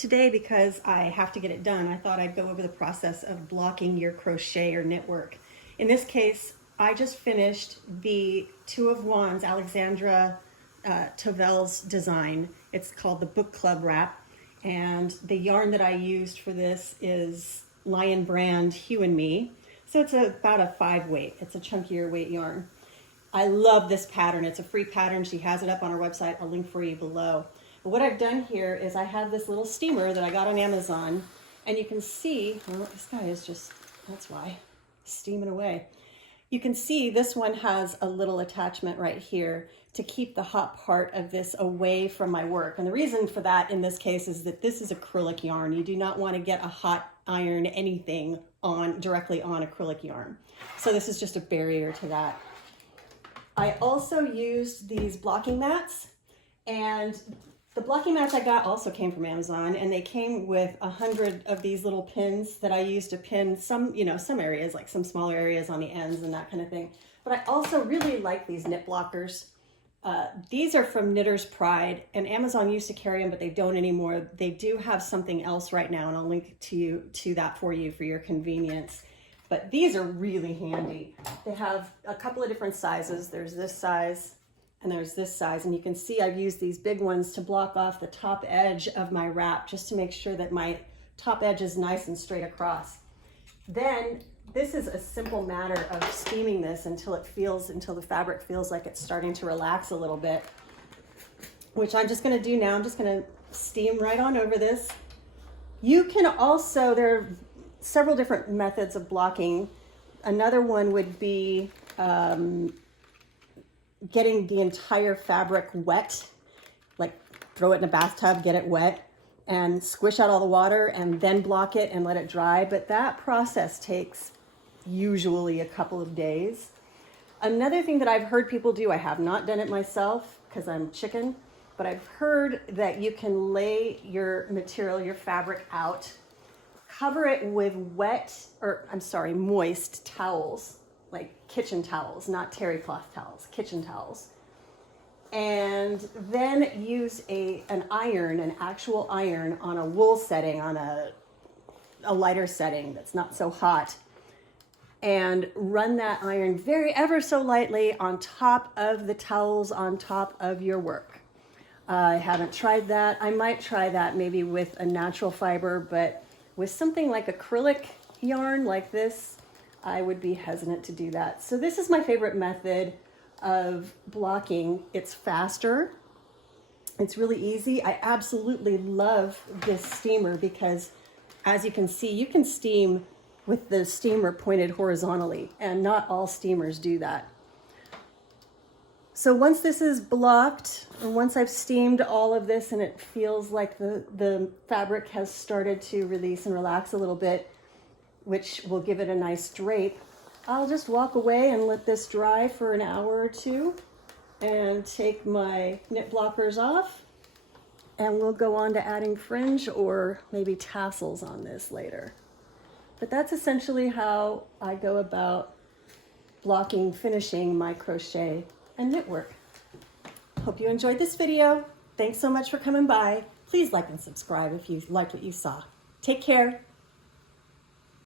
Today, because I have to get it done, I thought I'd go over the process of blocking your crochet or knit work. In this case, I just finished the Two of Wands Alexandra Tovel's design. It's called the Book Club Wrap, and the yarn that I used for this is Lion Brand Hue and Me. So it's about a 5 weight. It's a chunkier weight yarn. I love this pattern. It's a free pattern. She has it up on her website. I'll link for you below. But what I've done here is I have this little steamer that I got on Amazon, and you can see, well, this guy is just, that's why, steaming away. You can see this one has a little attachment right here to keep the hot part of this away from my work. And the reason for that in this case is that this is acrylic yarn. You do not want to get a hot iron anything directly on acrylic yarn. So this is just a barrier to that. I also used these blocking mats, and the blocking mats I got also came from Amazon, and they came with 100 of these little pins that I used to pin some, some areas, like some smaller areas on the ends and that kind of thing. But I also really like these knit blockers. These are from Knitter's Pride, and Amazon used to carry them, but they don't anymore. They do have something else right now, and I'll link to that for you for your convenience. But these are really handy. They have a couple of different sizes. There's this size, and there's this size, and you can see I've used these big ones to block off the top edge of my wrap just to make sure that my top edge is nice and straight across. Then this is a simple matter of steaming this until the fabric feels like it's starting to relax a little bit, which I'm just gonna do now. I'm just gonna steam right on over this. You can also, there are several different methods of blocking. Another one would be getting the entire fabric wet, like throw it in a bathtub, get it wet, and squish out all the water and then block it and let it dry. But that process takes usually a couple of days. Another thing that I've heard people do, I have not done it myself because I'm chicken, but I've heard that you can lay your material, your fabric out, cover it with moist towels, like kitchen towels, not terry cloth towels, kitchen towels. And then use an actual iron on a wool setting, on a lighter setting that's not so hot. And run that iron ever so lightly on top of the towels, on top of your work. I haven't tried that. I might try that maybe with a natural fiber, but with something like acrylic yarn like this, I would be hesitant to do that. So this is my favorite method of blocking. It's faster. It's really easy. I absolutely love this steamer because, as you can see, you can steam with the steamer pointed horizontally, and not all steamers do that. So once this is blocked, or once I've steamed all of this and it feels like the fabric has started to release and relax a little bit, which will give it a nice drape, I'll just walk away and let this dry for an hour or two and take my knit blockers off, and we'll go on to adding fringe or maybe tassels on this later. But that's essentially how I go about finishing my crochet and knit work. Hope you enjoyed this video. Thanks so much for coming by. Please like and subscribe if you liked what you saw. Take care.